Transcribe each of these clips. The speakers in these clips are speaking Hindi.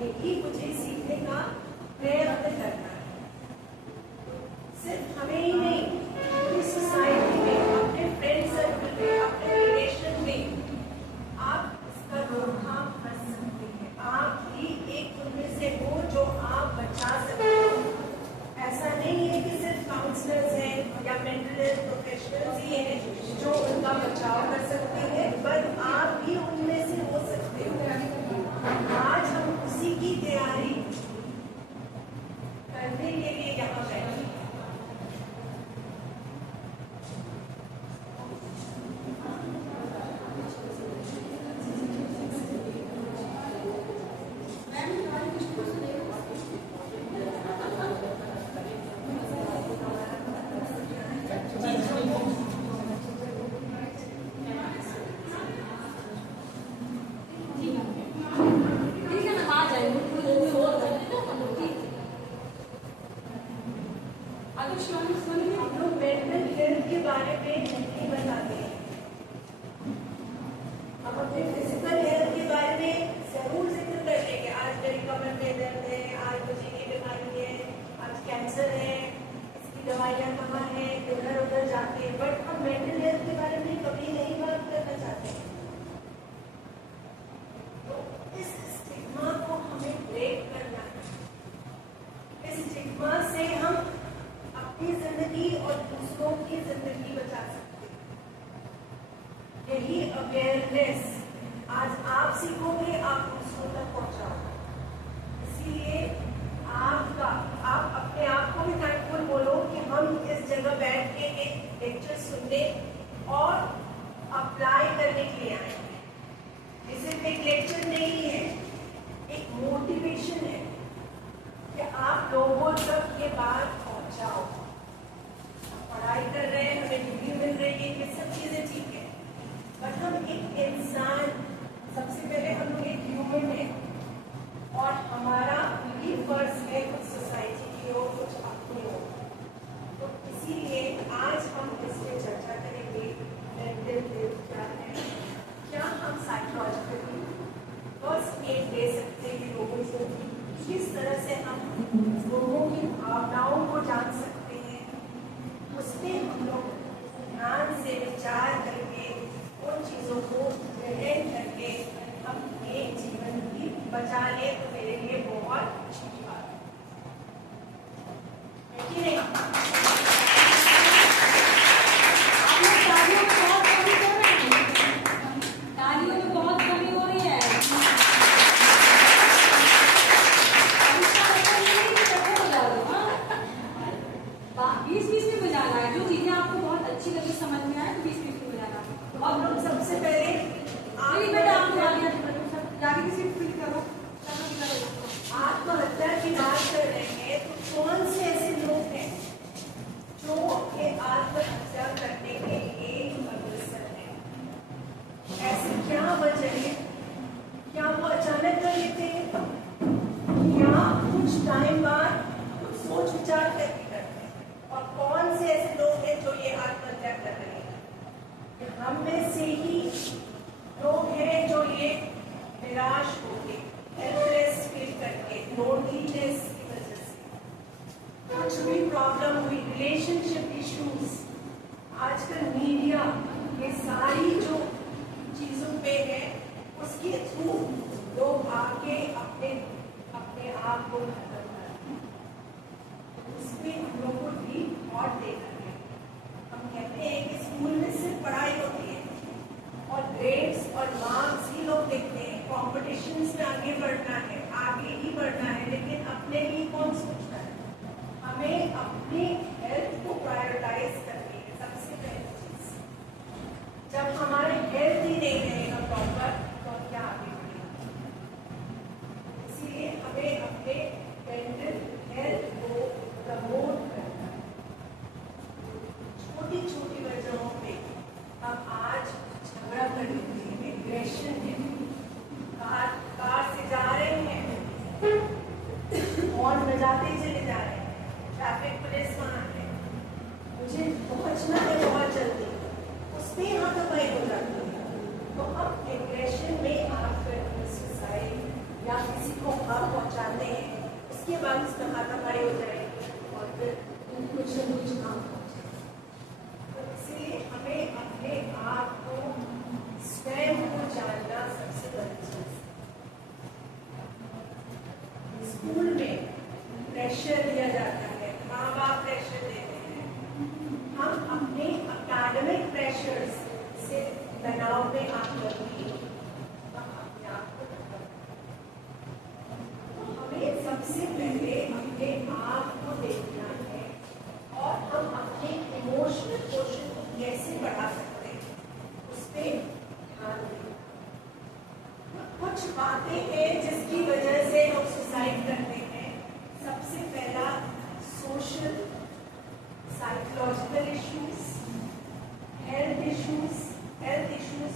यही मुझे सीखने का प्रयत्न करना है। सिर्फ हमें ही नहीं, पूरी सोसाइटी में, अपने फ्रेंड सर्कल में, अपने रिलेशन में आप इसका रोकथाम कर सकते हैं। आप भी एक उनमें से हो जो आप बचा सकते हो। ऐसा नहीं है कि सिर्फ काउंसलर्स हैं या मेंटल हेल्थ प्रोफेशनल्स ही हैं जो उनका बचाव कर सकते हैं, पर आप भी उनमें से हो सकते हो। आज हम उसी की तैयारी करने के लिए यहाँ बैठे हैं। दवाइयाँ कहाँ हैं, इधर उधर जाते हैं, बट हम मेंटल हेल्थ के बारे में कभी नहीं बात करना चाहते। तो इस स्टिग्मा को हमें ब्रेक करना है। इस स्टिग्मा से हम अपनी जिंदगी और दूसरों की जिंदगी बचा सकते हैं। यही अवेयरनेस आज आप सीखोगे, आप दूसरों तक पहुंचाओगे। इसीलिए आप अपने आप को भी थैंकफुल बोलो कि हम इस जगह बैठ के एक लेक्चर सुनने और अप्लाई करने के लिए आए हैं। ये सिर्फ एक लेक्चर नहीं है, एक मोटिवेशन है कि आप लोगों तक ये बात पहुंचाओ। पढ़ाई कर रहे हैं, हमें डिग्री मिल रही है, ये सब चीजें ठीक है, बट हम एक इंसान, सबसे पहले हम लोग एक ह्यूमन है और हमारा भी फर्ज है कुछ सोसाइटी की हो, कुछ अपनी हो। तो इसीलिए आज हम इस पे चर्चा करेंगे मेंटल हेल्थ क्या है, क्या हम साइकोलॉजिकली फर्स्ट एड दे सकते हैं लोगों को, किस तरह से हम लोगों की भावनाओं को जान सकते हैं, उस पर हम लोग ध्यान से विचार करके उन चीज़ों को ग्रहण करके अपने जीवन की बचा ले, तो मेरे लिए बहुत अच्छी बात है कि नहीं? आप लोग तालियों में बहुत कमी कर रहे हैं, तालियों में बहुत कमी हो रही है। बीस में बजाना है, जो चीजें आपको बहुत अच्छी लगी समझ में आए तो 20 में बजाना। तो अब लोग सबसे पहले आत्महत्या की बात कर रहे हैं, तो कौन से ऐसे लोग हैं जो ये आत्महत्या करने के लिए अग्रसर हैं? ऐसी क्या वजह है? क्या वो अचानक कर लेते हैं या कुछ टाइम बाद कुछ सोच विचार करके करते हैं? और कौन से ऐसे लोग हैं जो ये आत्महत्या कर रहे हैं? हम में से ही लोग हैं जो ये निराश होके, हेल्पलेस फील करके, लोनलीनेस की वजह से, कुछ भी प्रॉब्लम हुई, रिलेशनशिप इश्यूज, आजकल मीडिया ये सारी जो चीजों पे है उसके थ्रू लोग आके अपने आप को खत्म करते हैं। उसमें हम लोग को भी और देखा है। हम कहते हैं कि स्कूल में सिर्फ पढ़ाई होती है और ग्रेड्स और मार्क्स ही लोग देखते हैं, कॉम्पिटिशन्स में आगे बढ़ना है, आगे ही बढ़ना है, लेकिन अपने लिए कौन सोचता है? हमें अपनी हेल्थ को प्रायोरिटाइज करनी है सबसे पहली चीज। जब हमारे हेल्थ ही नहीं रहेगा प्रॉपर तो क्या आगे बढ़ेगा? इसीलिए हमें अपने मेंटल हेल्थ को प्रमोट करना है। छोटी छोटी वजहों पे हम आज झगड़ा कर लेते हैं, एग्रेशन है, कार से जा रहे हैं, हॉर्न बजाते चले जा रहे हैं, ट्रैफिक पुलिस वहां है, मुझे पहुंचना है बहुत जल्दी, उस पर यहाँ दवाई हो जाती है। तो हम एग्रेशन में आकर सुसाइड या किसी को हम बंक्स में हाथापाई हो जाएगी और फिर कुछ न कुछ काम हो जाएगा। तो इसलिए हमें अपने आप को स्वयं को जानना सबसे बड़ी चीज। स्कूल में प्रेशर दिया जाता है, माँ बाप प्रेशर देते हैं, हम अपने अकेडमिक प्रेशर से तनाव में आकर भी अपने आप को तो हमें सबसे पहले अपने आप को देखना है और हम अपने इमोशनल क्वेश्चन को कैसे बढ़ा सकते हैं उस पर ध्यान दें। कुछ बातें हैं जिसकी वजह से हम सुसाइड करते हैं। सबसे पहला social psychological issues, health issues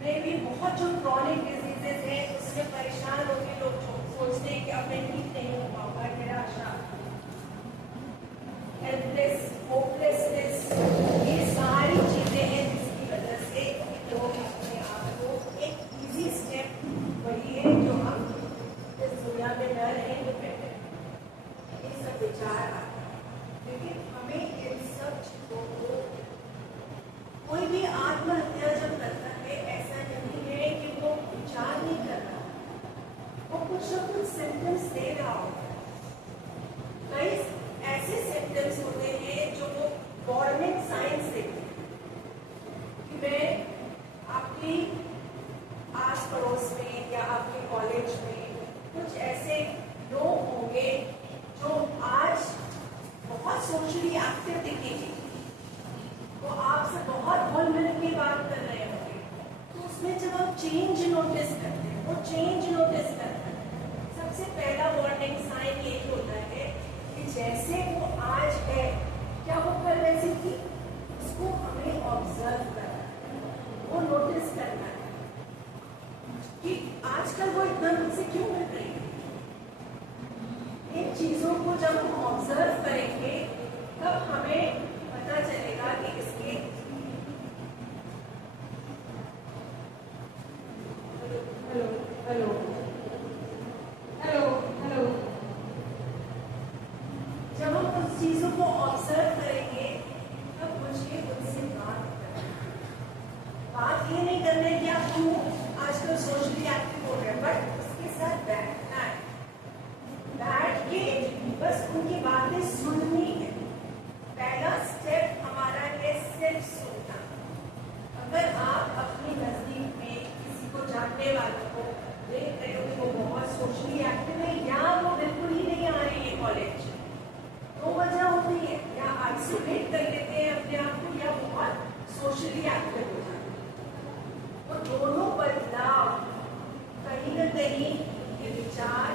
में भी बहुत जो क्रॉनिक डिजीजेस हैं उससे परेशान होकर लोग सोचते हैं कि अब मैं ठीक नहीं हो पाऊंगा, निराशा, हेल्पलेस, होपलेसनेस, ये सारी चीजें हैं जिसकी वजह से लोग अपने आप को एक इजी स्टेप वही है जो हम इस दुनिया में न रहें इंडिपेंडेंट, ये सब विचार आता है। लेकिन हमें इन सब चीजों को कोई भी आत्महत्या जब करता है ऐसा नहीं है कि वो विचार नहीं कर रहा, वो कुछ न कुछ सिम्टम्स दे रहा होता है। कई ऐसे सिम्टम्स होते हैं जो वो गवर्नमेंट साइंस देते हैं कि मैं आपकी आस पड़ोस में या आपके कॉलेज में कुछ ऐसे लोग होंगे जो आज बहुत सोशली एक्टिव दिखेंगे, वो आपसे बहुत घुल मिल के बात कर रहे होंगे, तो उसमें जब हम चेंज नोटिस करते हैं, वो चेंज नोटिस करते हैं, सबसे पहला वार्निंग साइन यही होता है कि जैसे वो आज है क्या वो कल वैसी थी, उसको हमें ऑब्जर्व करना है, वो नोटिस करना है कि आजकल वो इतना मुझसे क्यों मिल रही है। इन चीजों को जब हम ऑब्जर्व करेंगे तब हमें पता चलेगा कि इसके हेलो जब हम उस चीजों को ऑब्जर्व करेंगे तब मुझे उनसे बात ये नहीं करना है कि आप क्यों आजकल सोशली एक्टिव हो रहे हैं, बट उसके साथ बैठना है, बैठ के बस उनकी बातें सुननी है। पहला स्टेप हमारा है सिर्फ सुनना। अगर आप अपने नजदीक में किसी को जानने वालों को देख रहे हो कि वो बहुत सोशली एक्टिव है या वो बिल्कुल ही नहीं आ रही है कॉलेज, दो वजह होती है, या आइसोलेट कर लेते हैं अपने आप को या बहुत सोशली एक्टिव हो जाते हैं। वो दोनों बदलाव कहीं न कहीं ये विचार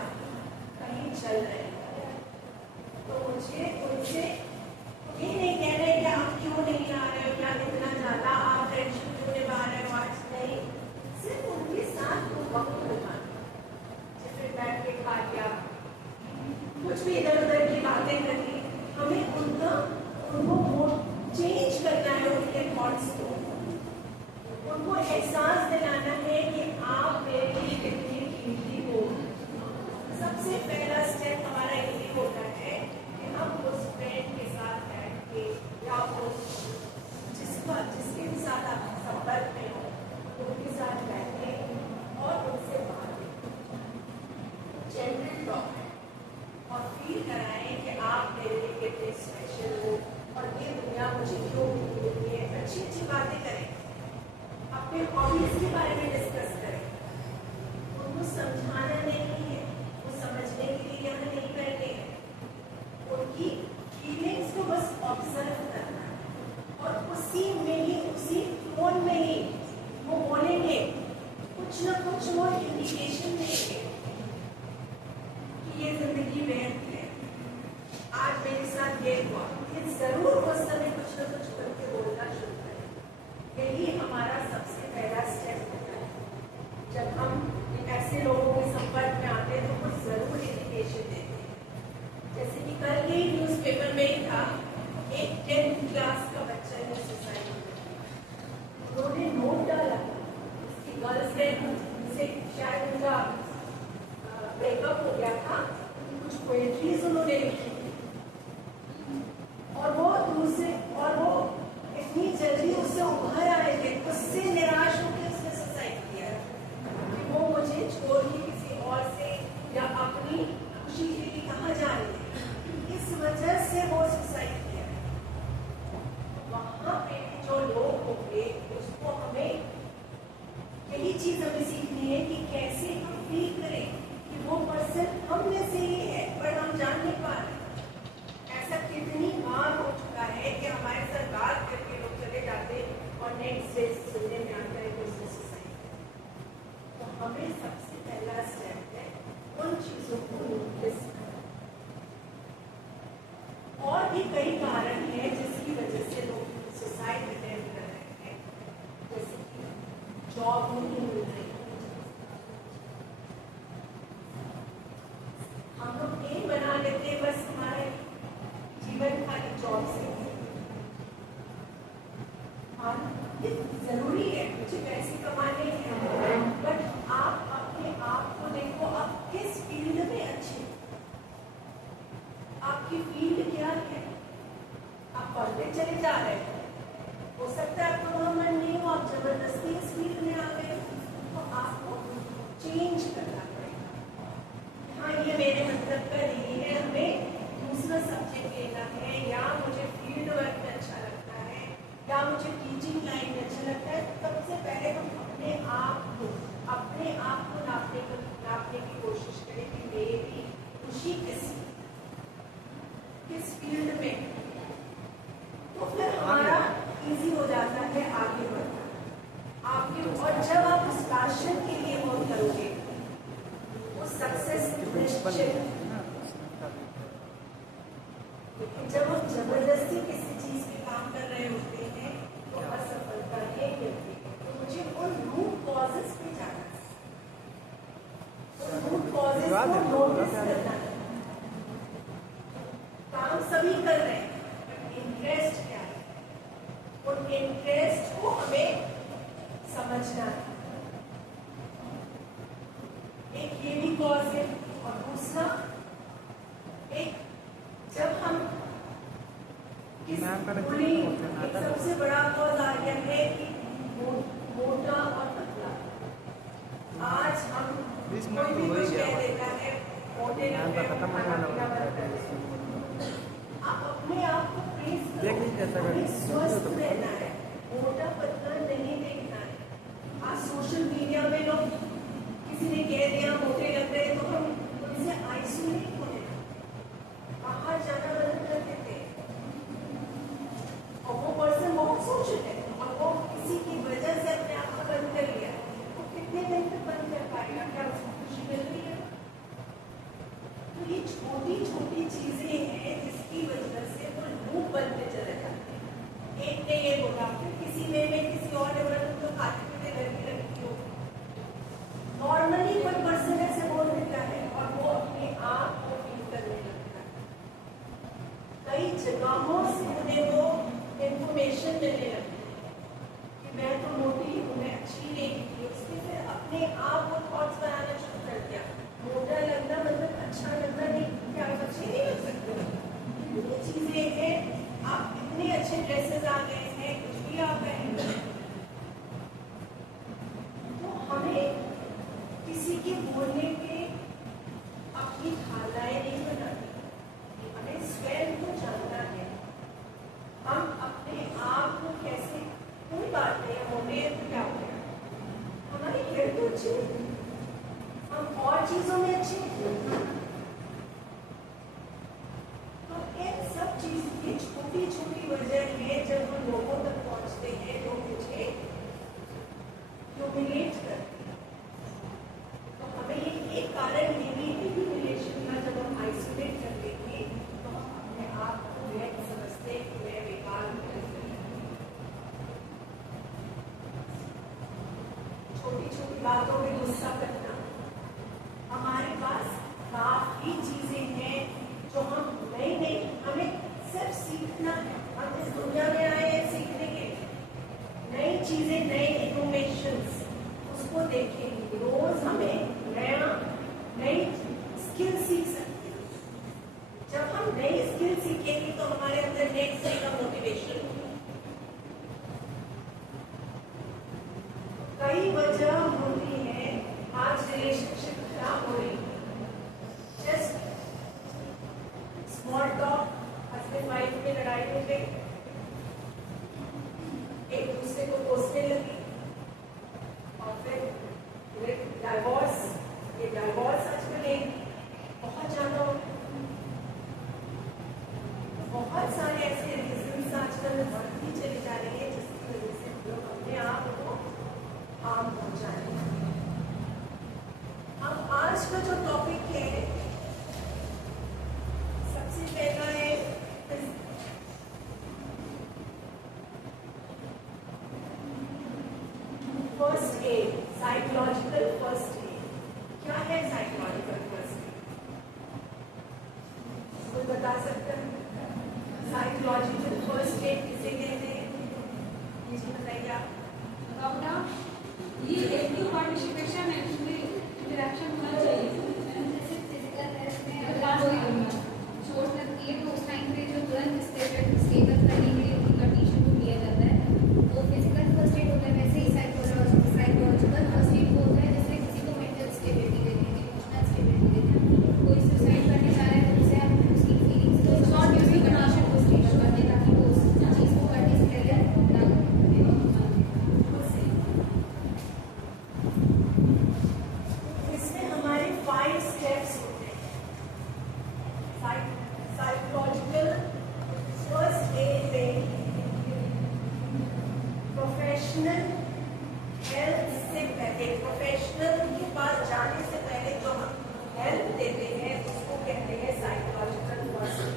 कहीं चल रहे हैं। तो मुझे उनसे ये नहीं कहना है कि आप क्यों नहीं आ रहे हो, क्या इतना ज्यादा आप फ्रेंडशिप क्यों निभा रहे हो आज, नहीं, सिर्फ उनके साथ वो वक्त बिताना, जैसे बैठ के खा लिया, कुछ भी इधर उधर की बातें करी, हमें उनको चेंज करना है, उनके थॉट्स को, उनको एहसास दिलाना है कि आप मेरे लिए कितनी कीमती हो। सबसे पहला स्टेप हमारा यही होता है कि हम उस फ्रेंड के साथ बैठ के या उस जिसके साथ आप संपर्क में हो उनके साथ बैठे और उनसे बात जनरल टॉक और फील कराएं कि आप मेरे लिए कितने स्पेशल हो और ये दुनिया मुझे क्यों मिलती है। अच्छी अच्छी बातें करें, अपने हॉबीज के बारे में डिस्कस करें, उनको समझाना नहीं है, वो समझने के लिए यहाँ नहीं बैठे हैं, उनकी फीलिंग्स को बस ऑब्जर्व करना है और उसी में ही उसी टोन में ही वो बोलेंगे, कुछ ना कुछ वो इंडिकेशन देंगे कि ये जिंदगी व्यर्थ है, आज मेरे साथ ये हुआ, ये जरूर उस समय कुछ ना कुछ करके बोलना शुरू करें। यही हमारा सबसे पहला स्टेप होता है। जब हम ऐसे लोगों के संपर्क में आते हैं तो कुछ जरूर इंडिकेशन देते हैं। जैसे कि कल के न्यूज़पेपर में ही था, एक 10th क्लास का बच्चा ने सुसाइड किया। उन्होंने नोट डाला, उसकी गर्लफ्रेंड से शायद उनका ब्रेकअप हो गया था, अपनी कुछ पोएट्रीज उन्होंने लिखी थी, और वो इतनी जल्दी उससे उभर आए थे, उससे निराश होकर उसने सुसाइड किया कि वो मुझे छोड़ के किसी और से या अपनी खुशी के लिए कहाँ जा रही है, इस वजह से वो सुसाइड किया। वहां पे जो लोग होंगे उसको हमें यही चीज हमें सीखनी है कि कैसे हम फील करें कि वो पर्सन हम में से ही है पर हम जान नहीं पा रहे। ऐसा कितनी बार हो चुका है कि हमारे साथ बात करके लोग चले जाते और नेक्स्ट डे सुनने में आता है कि उसने सुसाइड किया। तो हमें सबसे पहला स्टेप है उन चीजों को नोटिस करना। और भी कई कारण हैं जिसकी वजह से लोग सुसाइड अटेम्प्ट कर रहे हैं, जैसे कि जॉब नहीं मिल रही, हम लोग ये बना लेते हैं बस हमारे जीवन खाली जॉब से। हाँ, ये जरूरी है, मुझे पैसे कमाने हैं, बट आप अपने आप को देखो, आप किस फील्ड में अच्छे हो, आपकी फील्ड क्या है। आप कॉलेज चले जा रहे हैं, हो सकता है आपको वहाँ मन नहीं हो, आप जबरदस्ती इस फील्ड में आ गए, तो आपको चेंज करना पड़ेगा। हाँ, ये मेरे मतलब का नहीं है, हमें दूसरा सब्जेक्ट लेना है, या मुझे फील्ड वर्क में अच्छा लगता है, या मुझे टीचिंग लाइन में अच्छा लगता है। सबसे पहले हम अपने आप को नापने की कोशिश करें कि मेरी खुशी किस फील्ड में, तो फिर हमारा इजी हो जाता है आगे बढ़ना। और जब आप उस पैशन के लिए वर्क करोगे, वो सक्सेस निश्चित है। लेकिन जब हम जबरदस्ती किसी चीज के काम कर रहे होते हैं तो असफलता नहीं मिलती है। तो मुझे उन रूट कॉजेस पे जाना है, उन रूट कॉजेस को नोटिस करना है। काम सभी कर रहे हैं, बट इंटरेस्ट क्या है, उन इंटरेस्ट को हमें समझना है। एक ये भी कॉज है, और दूसरा एक जब हम एक सबसे बड़ा कॉज आ गया है कि मोटा और पतला। आज हम कोई भी कुछ कह देता है मोटे आप अपने आप को प्रेस करो, स्वस्थ रहना है, मोटा पतला नहीं देखना है। आज सोशल मीडिया में लोग किसी ने कह दिया मोटे लग रहे तो हम उनसे आइसोलेट होने बाहर जाना बंद कर देते हैं, और वो पर्सन बहुत सोचते हैं और वो किसी की वजह से अपने आप को बंद कर लिया, वो कितने दिन तक बंद कर पाएगा, क्या उसको खुशी मिल रही है? तो ये छोटी छोटी चीजें हैं जिसकी वजह से वो लूप बनते चले जाते हैं। एक ने ये बोला, फिर किसी ने किसी और ने बोला तुम तो खाते पीते घर की रखती हो। नॉर्मली कोई पर्सन ऐसे बोल देता है और वो अपने आप को फील करने लगता है। कई जगहों से उन्हें वो इंफॉर्मेशन मिलने लगती है कि मैं तो मोटी हूँ, मैं अच्छी नहीं थी। उसने फिर अपने आप को थॉट्स बनाना शुरू कर दिया, मोटा लगना मतलब अच्छा लगना नहीं, क्या आप अच्छे नहीं लग सकते। ये चीजें हैं, आप इतने अच्छे ड्रेसेस आ गए हैं, कुछ भी आप पहन रहे हैं, तो हमें किसी के बोलने पे अपनी धारणाएं नहीं बनानी, हमें स्वयं को जानना है। हम अपने आप को कैसे, कोई बात नहीं है मोटे तो क्या हो गया, हमारी हेल्थ तो अच्छी है, हम और चीजों में अच्छे हैं। तो इन सब चीज की छोटी छोटी वजह है जब हम लोगों तक पहुंचते हैं जो मुझे ह्यूमिलेट करते हैं। तो हमें एक कारण ये भी है कि रिलेशन का जब हम आइसोलेट कर देंगे तो हम अपने आप को व्यर्थ समझते हैं कि मैं बेकार हूँ। छोटी छोटी बातों में गुस्सा करना, हमारे पास काफी चीजें हैं जो हम नहीं हमें सिर्फ सीखना है। हम इस दुनिया में आए हैं सीखने के लिए, नई चीजें, नए इनोवेशंस, उसको देखेंगे। रोज हमें नई स्किल सीख सकते हैं, हम नई स्किल सीखेंगे तो हमारे अंदर नेक्स्ट डे का मोटिवेशन। कई वजह होती है आज रिलेशनशिप खराब हो रही है। Just small talk, husband wife में लड़ाई हो गई, एक दूसरे को कोसने लगी और फिर डाइवोर्स। ये डाइवोर्स आजकल एक बहुत ज्यादा बहुत सारे ऐसे रीजंस आजकल बढ़ती चली जा रही है जिसकी वजह से लोग अपने आप को हार्म पहुंचा रहे हैं। अब आज का जो टॉपिक है, सबसे पहला है first aid, psychological first add. क्या है साइकोलॉजिकल फर्स्ट एड? कोई बता सकते हैं? साइकोलॉजिकल फर्स्ट एड किसे कहते हैं? ये बताइए आप। बेटा, ये एक्टिव पार्टिसिपेशन है, इसमें इंटरेक्शन होना चाहिए। जैसे फिजिकल हेल्थ में चोट लगती है तो उस टाइम पे जो तुरंत स्टेबल करने के लिए उनकी कंडीशन को लिया जाता है, तो फिजिकल फर्स्ट एड होता है। वैसे ही साइकोलॉजिकल फर्स्ट एड होता है, जैसे किसी को मेंटल स्टेबिलिटी देते हैं, इमोशनल स्टेबिलिटी देते हैं। कोई सुसाइड करने जा रहा है तो उसे आप उसकी फीलिंग्स को सॉर्ट उसकी कंडीशन को स्टेबल कर दें ताकि वो उस चीज़ को करने से पहले ना इसमें हमारे 5 स्टेप्स होते हैं। साइकोलॉजिकल फर्स्ट एड में प्रोफेशनल हेल्प से पहले, प्रोफेशनल के पास जाने से पहले जो हम हेल्प देते हैं उसको कहते हैं साइकोलॉजिकल फर्स्ट एड।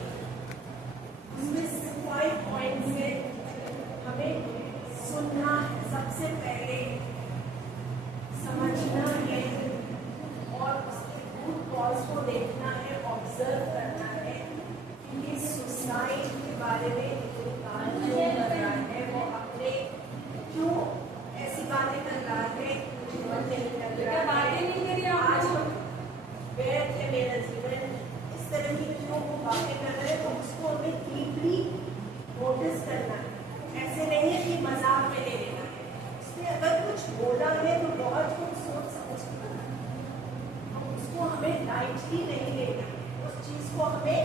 इसमें 5 पॉइंट्स है। हमें सुनना है, सबसे पहले समझना है और उसके रूट कॉज को देखना है, ऑब्जर्व करना है कि सुसाइड के बारे में इंसान जो कर रहा है वो अपने क्यों ऐसी बातें कर रहा है, जीवन नहीं कर रहा है, बातें नहीं करी आज आज। व्यर्थ है मेरा जीवन, इस तरह की क्यों वो बातें कर रहे हैं, तो उसको हमें डीपली नोटिस करना है। ऐसे नहीं है कि मजाक में ले लेना है। उसने अगर कुछ बोला है तो बहुत कुछ सोच समझ के बोला है, उसको हमें लाइटली नहीं लेना है। उस चीज को हमें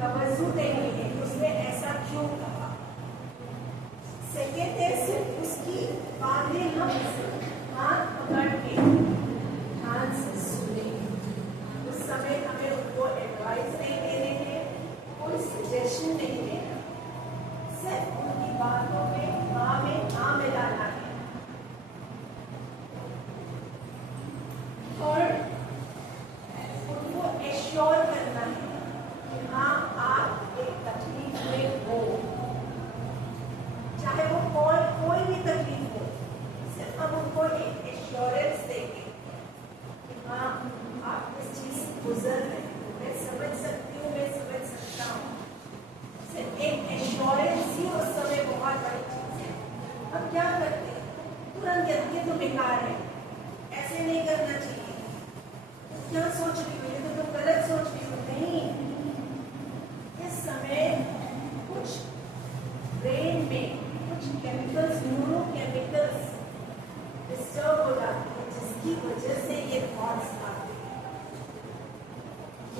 तवज्जो देनी है, उसने ऐसा क्यों कहा। सेकेंड है सिर्फ उसकी बातें हम हाथ पकड़ के ध्यान से सुने। उस समय हमें उनको एडवाइस नहीं देने हैं, कोई सजेशन नहीं देना, सिर्फ उनकी बातों में हाँ मिलाना है। और उनको एश्योर करना है कि हाँ आप एक तकलीफ में हो, चाहे वो कोई भी तकलीफ हो, सिर्फ हम उनको एक एश्योरेंस देंगे कि हाँ आप इस चीज से गुजर रहे हो, मैं समझ सकती हूँ, मैं समझ सकता हूँ। सिर्फ एक एश्योरेंस ही उस समय बहुत बड़ी चीज है। अब क्या करते हैं, तुरंत कहते हैं तो बेकार है, ऐसे नहीं करना चाहिए, क्या सोच रही हो, ये तो तुम गलत सोच रही हो। नहीं, इस समय कुछ ब्रेन में कुछ केमिकल्स, न्यूरोकेमिकल्स डिस्टर्ब हो जाते हैं जिसकी वजह से ये थॉट्स आते हैं।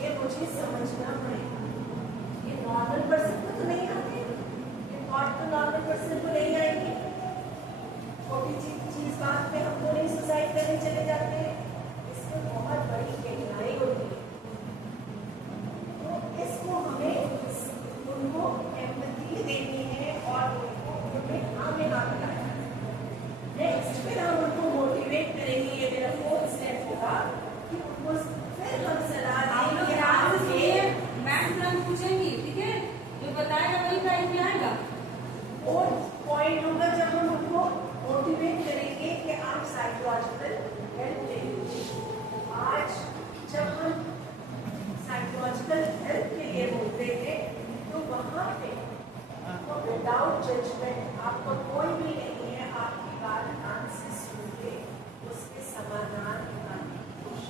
ये मुझे समझना पड़ेगा। ये नॉर्मल पर्सन को तो नहीं आते, ये थॉट तो नॉर्मल पर्सन को नहीं आएंगे। छोटी चीज बात पे हम तो नहीं सुसाइड करने चले जाते हैं, इसमें बहुत बड़ी गहराई होती है। तो इसको हमें उनको एम्पैथी देनी है और उनको उनमें हाँ में हाँ मिलाना है। नेक्स्ट फिर हम उनको मोटिवेट करेंगे, ये मेरा 4th स्टेप होगा कि उनको फिर हम सलाह देंगे। मैम तुरंत पूछेंगी, ठीक है, जो बताएगा वही टाइम में आएगा। 4th पॉइंट होगा जब हम उनको मोटिवेट करेंगे कि आप साइकोलॉजिकल हेल्प लेंगे। आज जब हम साइकोलॉजिकल हेल्प के लिए बोलते हैं तो वहाँ पे विदाउट जजमेंट, आपको कोई भी नहीं है, आपकी बात ध्यान से सुन के उसके समाधान निकालने की कोशिश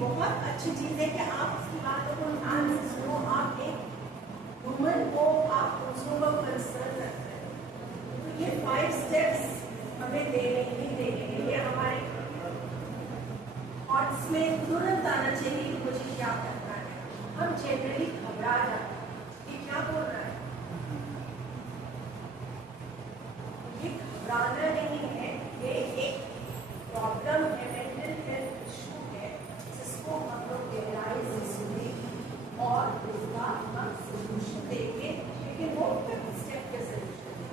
बहुत अच्छी चीज़ है कि आप इसकी बातों को ध्यान से सुनो। आप एक वुमन को आप दूसरों का कंसर्न रखते हैं, तो ये 5 स्टेप्स हमें देने ही देंगे। ये हमारे थॉट्स में तुरंत आना चाहिए कि मुझे क्या करना है। हम जनरली घबरा जाते हैं कि क्या बोल रहा है। ये घबराना नहीं है, ये एक प्रॉब्लम है, मेंटल हेल्थ इशू है, जिसको हम लोग गहराई से सुने और उसका हम सोल्यूशन देंगे। लेकिन वो 5 स्टेप के सोल्यूशन है।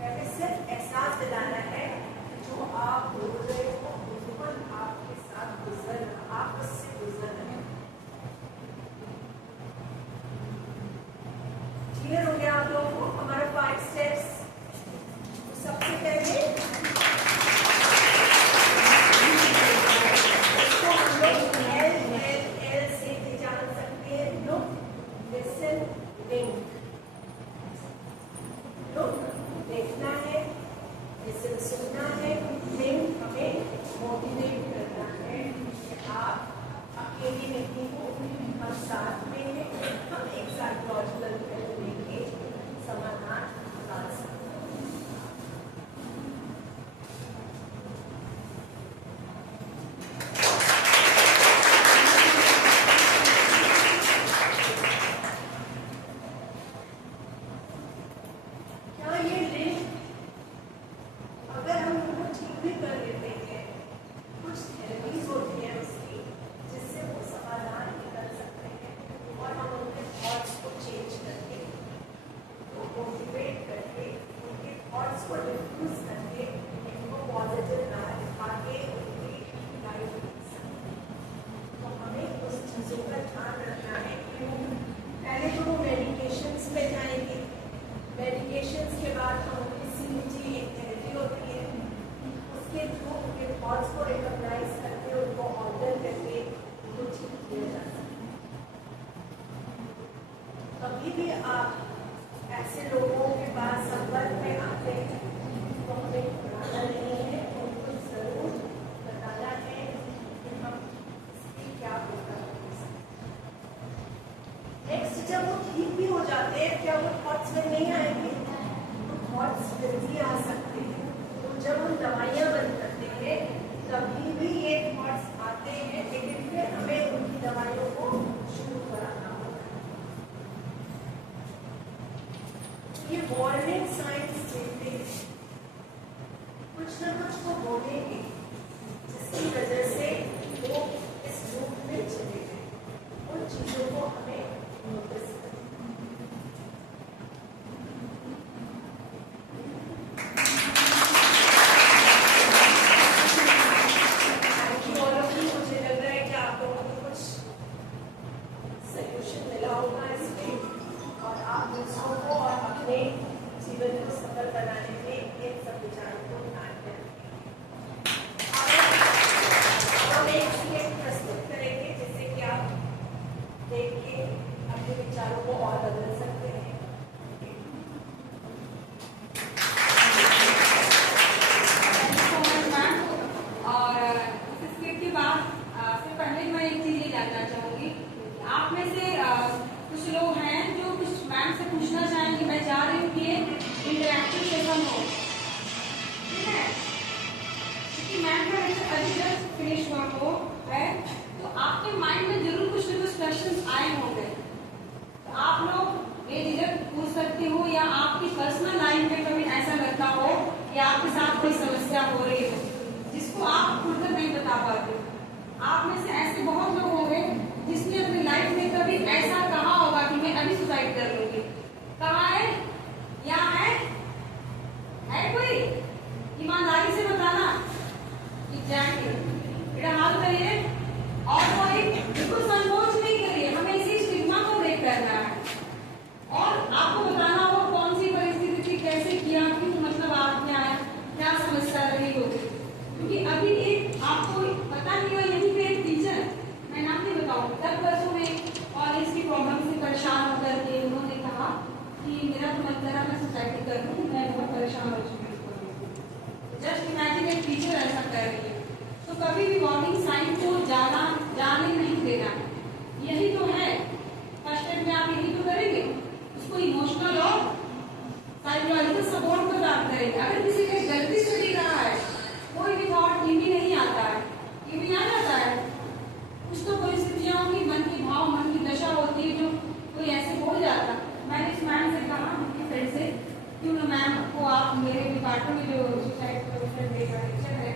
पहले सिर्फ एहसास दिलाना है जो आप बोल रहे हो बिल्कुल आपके साथ गुजर रहा, आप उससे गुजर रहे हैं। क्लियर हो गया आप लोगों को हमारा 5 स्टेप्स? तो सबसे पहले इसको हम लोग LLL से भी जान सकते हैं। Look, listen, link. लुक देखना है, लिसन सुनना है, लिंक हमें मोटिवेट करना है कि आप अकेले नहीं हो, हम साथ में हैं, हम एक साइकोलॉजिकल हेल्प लेके समाधान निकाल सकते हैं। क्या ये लिंक अगर हम उनको ठीक भी कर लेते हैं, कुछ थेरेपीज होती है उसकी जिससे वो समाधान निकल सकते हैं और हम उनके थॉट्स को चेंज करके, उनको मोटिवेट करके, उनके थॉट्स को डिफ्यूज करके इनको पॉजिटिव राह दिखा के उनकी लाइफ जी सकते हैं। तो हमें उस चीज़ों का ध्यान रखना है कि पहले तो वो मेडिकेशंस पे जाएंगे, मेडिकेशंस के बाद हम उनकी CBT एक थेरेपी होती है, उसके थ्रू उनके थॉट्स को रिकॉग्नाइज करके उनको ऑर्डर करके उनको ठीक किया जा सकता है। कभी भी आप ऐसे लोगों के पास संपर्क में आते हैं तो हमें घबराना नहीं है, उनको जरूर बताना है कि हम इसकी क्या होगा। नेक्स्ट जब वो ठीक भी हो जाते हैं, क्या वो थॉट्स में नहीं आएंगे? तो थॉट्स फिर भी आ सकते हैं। तो जब हम दवाइयाँ बंद करते हैं तभी भी ये थॉट्स आते हैं, लेकिन फिर हमें उनकी दवाइयों को शुरू कराना होगा। ये वार्निंग साइंस देते हैं, कुछ ना कुछ वो बोलेंगे जिसकी वजह से वो इस लूप में चले गए। उन चीज़ों को हमें नोटिस करना। मुझे लग रहा है कि आप लोगों को कुछ सॉल्यूशन मिला होगा इसमें और आप दूसरों को और अपने जीवन को सफल बनाने में इन सब विचारों को ध्यान में रखें। हम एक स्केच प्रस्तुत करेंगे जिससे कि आप देख के अपने विचारों को और बदल सकते हैं। और इस स्क्रिप्ट के बाद से पहले मैं एक चीज ये जानना चाहूंगी, आप में से कुछ लोग हैं जो कुछ मैम से पूछना चाहेंगे। मैं चाह रही हूँ कि इंटरैक्टिव सेशन हो, ठीक है? क्योंकि मैम का लेक्चर अभी जस्ट फिनिश हुआ हो है, तो आपके माइंड में जरूर कुछ ना कुछ क्वेश्चन आए होंगे। तो आप लोग बेझिझक पूछ सकते हो, या आपकी पर्सनल लाइफ में कभी ऐसा लगता हो कि आपके साथ कोई समस्या हो रही हो जिसको आप खुलकर नहीं बता पाते। आप में से ऐसे बहुत लोग होंगे जिसने अपनी लाइफ में कभी ऐसा कहा होगा कि मैं अभी सुसाइड कर लूंगी। कहा है? या है कोई? ईमानदारी से बताना। एग्जैक्टली, बेटा हाथ करिए और कोई बिल्कुल संकोच नहीं करिए, हमें इसी स्टिग्मा को ब्रेक करना है और आपको बताना हो कौन सी परिस्थिति थी, कैसे किया, क्यों, मतलब आपने आया, क्या समस्या रही होगी। क्योंकि अभी एक आपको पता नहीं हो, यहीं पे एक टीचर, मैं नाम नहीं बताऊँ, 10 वर्षों में कॉलेज की प्रॉब्लम से परेशान होकर के उन्होंने कहा कि मेरा तो मन करा मैं सोसाइटी कर लूँ, मैं बहुत परेशान हो चुकी हूँ। जस्ट इमेजिन एक टीचर ऐसा कर रही है। तो कभी भी वार्निंग साइन को जान करेंगे। अगर किसी ने गलती से भी कहा है, कोई भी थॉट ये भी नहीं आता है, ये भी आ जाता है, कुछ तो परिस्थितियां होंगी, मन की भाव, मन की दशा होती है जो कोई ऐसे बोल जाता। मैंने इस मैम से कहा, उनकी फ्रेंड से, क्यों ना मैम को आप मेरे डिपार्टमेंट में जो सुसाइड प्रोफेसर लेक्चर है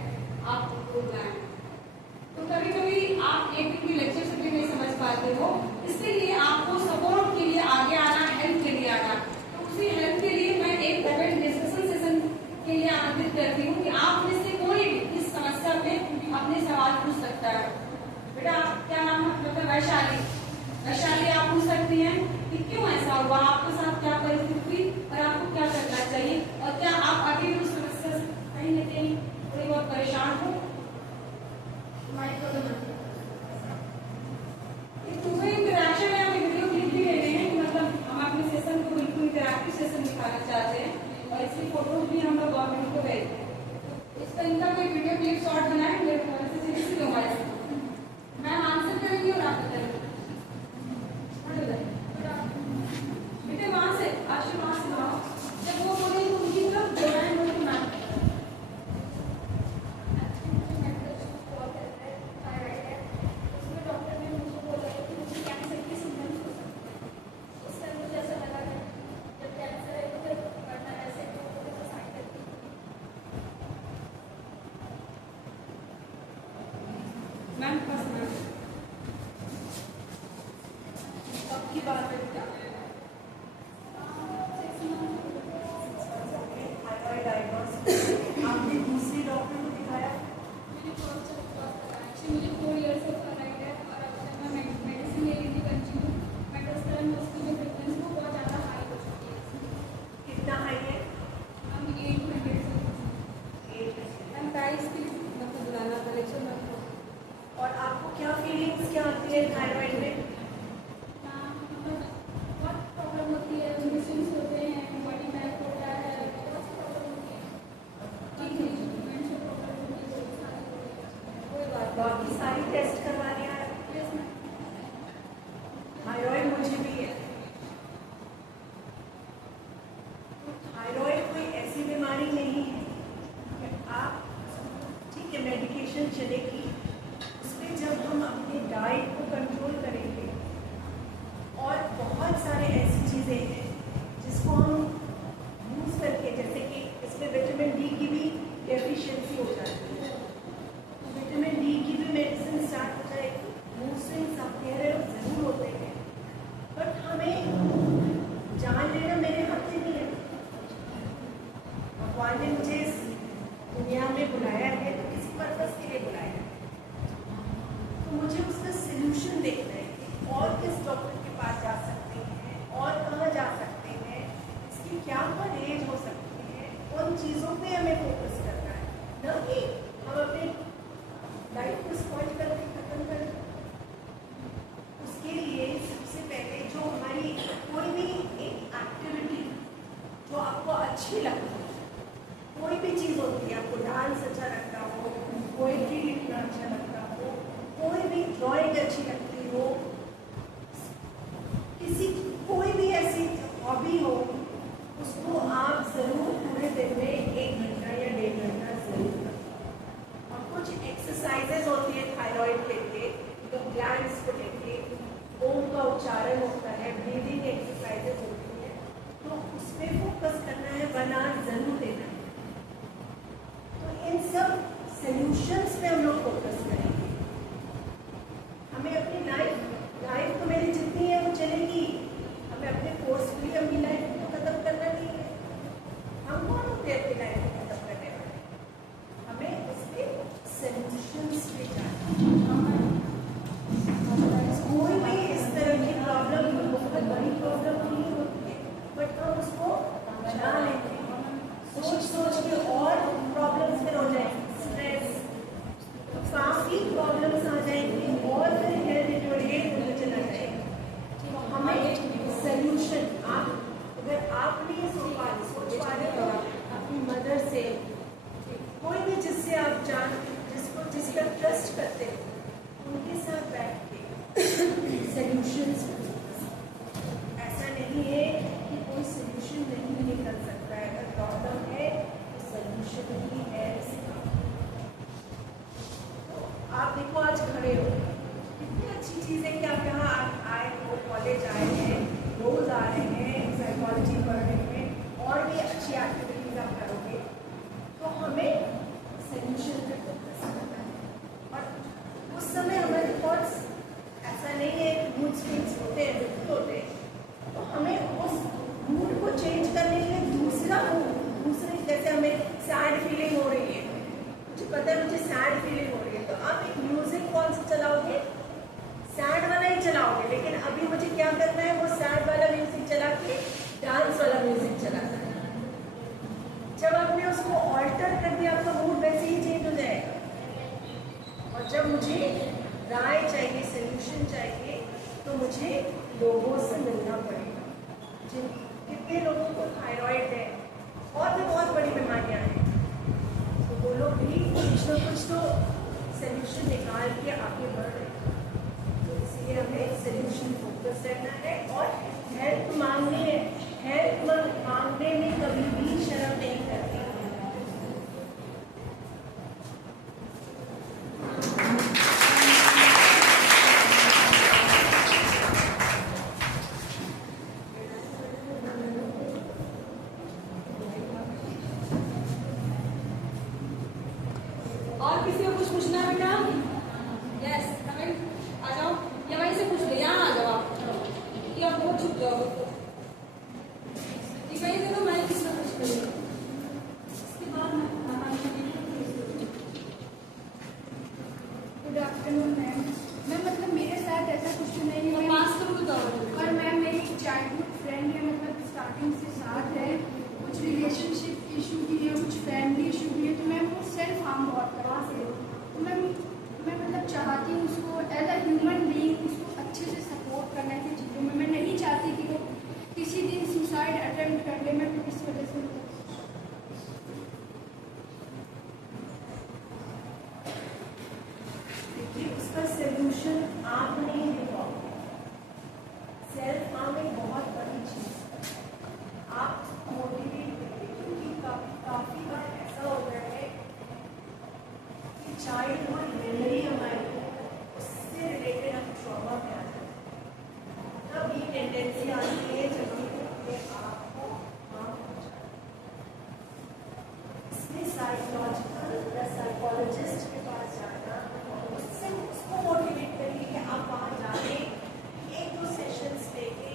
आप उनको बुलाएं। तो कभी कभी आप एक दिन के लेक्चर से भी नहीं समझ पाते हो, इसके लिए आपको सपोर्ट के लिए आगे आना, हेल्प के लिए आना। तो उसी हेल्प के लिए मैं एक ओपन डिस्कशन सेशन के लिए आमंत्रित करती हूँ कि आप में से कोई भी इस समस्या में अपने सवाल पूछ सकता है। बेटा आप क्या नाम है? मतलब वैशाली। वैशाली आप पूछ सकती हैं कि क्यों ऐसा हुआ, आपके साथ क्या परिस्थिति हुई और आपको क्या करना चाहिए, और क्या आप अभी भी उस समस्या से कहीं न कहीं थोड़ी बहुत परेशान हो। इंटरेक्शन है, हमें वीडियो क्लिप भी लेने हैं, मतलब हम अपने सेशन को बिल्कुल इंटरैक्टिव सेशन दिखाना चाहते हैं और इसकी फोटोज भी हम लोग गवर्नमेंट को भेजते हैं। इसका इनका कोई वीडियो क्लिप शॉर्ट बनाएंगे तो हमारे मैम आंसर करेंगी और आप बताएंगे। बेटे वहां से आशु वहां से बनाओ, जब वो बोलेंगे तो उनकी तरफ जोड़ाएं बोले तो मैम मैम पास मैम कब की बात है बेटा? थायराइड डायग्नोसिस आपने दूसरे डॉक्टर को दिखाया? मुझे 4 years से थायराइड है और अब तक मैं मेडिसिन ले रही थी कंटिन्यू। मेटोस्टेरोन उसकी जो फ्रीक्वेंसी वो बहुत ज़्यादा हाई हो चुकी है। कितना हाई है? हम 800 से 8। मैम प्राइस की मतलब बुलाना था लेक्चर में। और आपको क्या फीलिंग्स क्या आती है थायराइड में? बहुत प्रॉब्लम होती है, मिसयूज होते हैं, बॉडी बैक होता है, बहुत सी प्रॉब्लम होती है। मेंस्ट्रुअल प्रॉब्लम होती है, कोई बात बाकी सारी टेस्ट करवा लिया है? थायराइड मुझे भी है। तो थायराइड कोई ऐसी बीमारी नहीं है कि आप ठीक है मेडिकेशन चलेगी, उसमें जब हम अपनी डाइट को कंट्रोल करेंगे और बहुत सारे ऐसी चीज़ें हैं जिसको हम यूज़ करके, जैसे कि इसमें विटामिन डी की भी डेफिशिएंसी हो जाती है, तो विटामिन डी की भी मेडिसिन स्टार्ट हो जाएगी। मूड स्विंग्स आते हैं ज़रूर होते हैं, बट हमें जान लेना मेरे हाथ से नहीं है। भगवान ने मुझे इस दुनिया में बुलाया है तो किसी पर्पस के लिए बुलाया है, तो मुझे उसका सलूशन देखना है कि और किस डॉक्टर के पास जा सकते हैं और कहाँ जा सकते हैं, इसकी क्या परहेज हो सकती है, उन चीज़ों पे हमें फोकस करना है, न कि हम अपने लाइफ को स्पॉइल करके खत्म कर दें। उसके लिए सबसे पहले जो हमारी कोई भी एक एक्टिविटी जो आपको अच्छी लगती है, कोई भी चीज़ होती है, आपको डांस अच्छा लगता हो, पोएट्री लिखना अच्छा लगता हो, कोई भी ड्राइंग अच्छी लगती हो, कोई भी ऐसी हॉबी हो, उसको आप ज़रूर पूरे दिन में 1 घंटा या 1.5 घंटा जरूर करें। और कुछ एक्सरसाइजेज होती है थायराइड के लिए, तो ग्लैंड्स को लेके ओम का उच्चारण होता है, ब्रीदिंग एक्सरसाइजेज होती है, तो उस पर फोकस करना है, बना जरूर देना है। तो इन सब सॉल्यूशंस पे हम लोग फोकस करेंगे। हमें अपनी लाइफ तो मेरी जितनी है वो चलेगी, हमें अपने फोर्सफुली अपनी लाइफ को खत्म करना नहीं है। हम कौन होते हैं अपनी लाइफ को खत्म करने वाले? हमें उसके सॉल्यूशंस पे जाना है। कोई भी इस तरह की प्रॉब्लम बहुत बड़ी प्रॉब्लम नहीं होती है, बट हम उसको बना लेते हैं, सोच के और प्रॉब्लम्स फिर हो जाएंगी, स्ट्रेस, काफ़ी प्रॉब्लम्स आ जाएंगी और फिर हेल्थ होने चला जाएगा। तो हमें सल्यूशन, आप अगर आप नहीं सोच पा रहे हो अपनी मदर से, कोई भी जिससे आप जिस पर ट्रस्ट करते हो उनके साथ बैठ के सल्यूशंस, ऐसा नहीं है कि कोई सल्यूशन नहीं निकल सकता है। अगर प्रॉब्लम है इनिशियली है इसका। तो आप देखो आज खड़े हो, कितनी अच्छी चीज़ है कि आप यहाँ आए हो, कॉलेज आए हैं, रोज आ रहे हैं, साइकोलॉजी पढ़ रहे हैं, और भी अच्छी एक्टिविटीज आप करोगे। तो हमें सोल्यूशन पे फोकस करना है, और उस समय हमारे थॉट्स ऐसा नहीं है, मूड स्विंग्स होते हैं, दुख होते हैं, तो हमें उस मूड को चेंज करने के लिए दूसरे जैसे हमें सैड फीलिंग हो रही है, मुझे पता है मुझे सैड फीलिंग हो रही है, तो आप एक म्यूजिक कौन सा चलाओगे? सैड वाला ही चलाओगे। लेकिन अभी मुझे क्या करना है, वो सैड वाला म्यूजिक चला के डांस वाला म्यूजिक चलाना है। जब आपने उसको ऑल्टर कर दिया, आपका मूड वैसे ही चेंज हो जाएगा। और जब मुझे राय चाहिए, सोल्यूशन चाहिए, तो मुझे लोगों से मिलना पड़ेगा। कितने लोगों को थायराइड है और भी बहुत बड़ी बीमारियां हैं, तो वो लोग भी कुछ न कुछ तो सोल्यूशन निकाल के आगे बढ़ रहे हैं। तो इसलिए हमें सोल्यूशन फोकस करना है और हेल्प मांगनी है। हेल्प मांगने में कभी भी शर्म नहीं करती। और किसी को कुछ पूछना है बेटा? यस, कमेंट आ जाओ, या वहीं से पूछ लो, यहाँ आ जाओ आप, या बहुत छुप जाओ, वहीं से तो मैं किसी को पूछ लूँगी। इसके बाद गुड आफ्टरनून मैम। मैम मतलब मेरे साथ ऐसा कुछ तो नहीं है, पास करूँ तो पर मैम मेरी चाइल्डहुड फ्रेंड है, मतलब स्टार्टिंग से साथ है, कुछ रिलेशनशिप इशू भी है, कुछ फैमिली इशू भी है, तो मैम वो सेल्फ हार्म बहुत करवा से, तो मैं मतलब चाहती हूँ उसको एज अ ह्यूमन बीइंग उसको अच्छे से सपोर्ट करना है चीज़ों में। मैं नहीं चाहती कि वो किसी दिन सुसाइड अटेम्प्ट कर ले। मैं तो इस वजह से देखिए, उसका सोल्यूशन आप नहीं दे पाओगे। सेल्फ हार्म एक बहुत बड़ी चीज़ है। आप मोटिवेट करिए, क्योंकि काफ़ी बार ऐसा होता है कि चाइल्डहुड मेमोरी हमारी उससे रिलेटेड हम ट्रॉमा में आ जाते हैं। तब ये टेंडेंसी आती है जब आपको हार्म हो जाए। इसमें साइकोलॉजिकल या साइकोलॉजिस्ट के पास जाना, उससे उसको मोटिवेट करिए कि आप वहाँ जाके 1-2 सेशंस लेके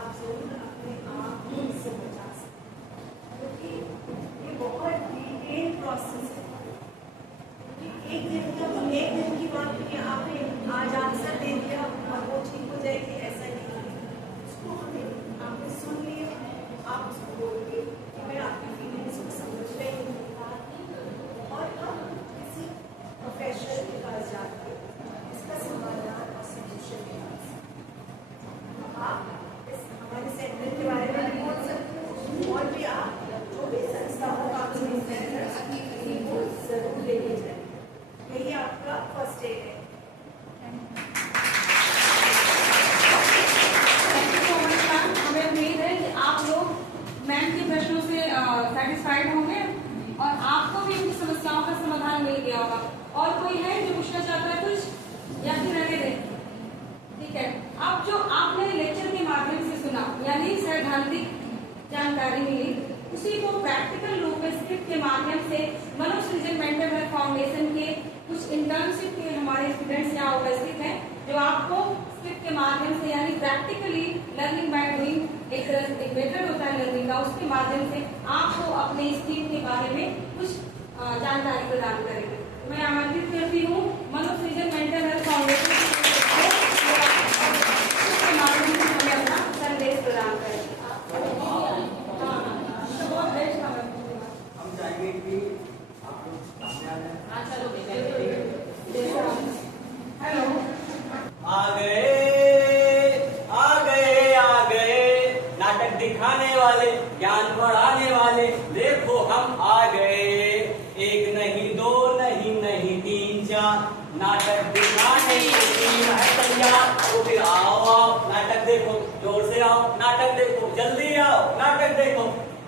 आप जरूर अपने आप को इससे बचा सकते हैं, क्योंकि ये बहुत डिटेल प्रोसेस है। क्योंकि एक दिन की बात नहीं है, आपने आज आंसर दे दिया और वो ठीक हो जाएगी, ऐसा नहीं है। उसको हमें आपने सुन लिया, आप उसको बोलिए कि मैं आपकी फीलिंग्स को समझ रही हूँ, और हम किसी प्रोफेशनल के पास जाके इसका समाधान और सोल्यूशन निकाल सकते हैं। आप इस हमारे सेंटर के बारे में भी बोल सकते हो, और भी आप जो भी संस्था हो आप वो जरूर लेके जाए। यही आपका फर्स्ट एड है। हमें उम्मीद है कि आप लोग मैम के प्रश्नों से सेटिस्फाइड होंगे और आपको भी उनकी समस्याओं का समाधान मिल गया होगा। और कोई है जो पूछना चाहता है कुछ, या फिर रहने दें? ठीक है, अब जो आपने लेक्चर के माध्यम से सुना, यानी सैद्धांतिक जानकारी मिली, उसी को प्रैक्टिकल रूप में स्क्रिप्ट के माध्यम से मनोसृजन मेंटल हेल्थ फाउंडेशन के कुछ इंटर्नशिप के हमारे स्टूडेंट्स यहाँ उपस्थित हैं, जो आपको स्क्रिप्ट के माध्यम से यानी प्रैक्टिकली लर्निंग बाय डूइंग एक मेथड होता है लर्निंग का, उसके माध्यम से आपको अपने स्किल के बारे में कुछ जानकारी प्रदान करेंगे। मैं आमंत्रित करती हूँ मनोसृजन मेंटल हेल्थ फाउंडेशन के माध्यम से हमें अपना संदेश प्रदान करेंगे। हम चाहेंगे कि आप लोग हेलो, आ गए नाटक दिखाने वाले, ज्ञान बढ़ाने वाले, देखो हम आ गए। 1 नहीं 2 नहीं 3 4 नाटक दिखाने की टीम है तैयार। तो फिर आओ नाटक देखो, जोर से आओ, नाटक देखो, जल्दी आओ, नाटक देखो।